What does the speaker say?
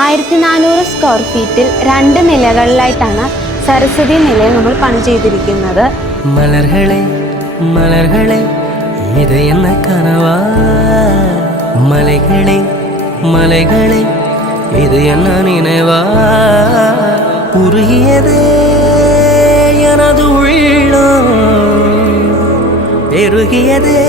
1400 സ്ക്വയർ ഫീറ്റിൽ 2 നിലകളിലായിട്ടാണ് സരസ്വതി നിലയം നമ്മൾ പണി ചെയ്തിരിക്കുന്നത്. മലർകളെ മലർകളെ ഇത് എന്ന കനവാ, മലകളെ മലകളെ ഇത് എന്ന നിனைவா, உருகியதே எனது உள்ளம், பெருகியதே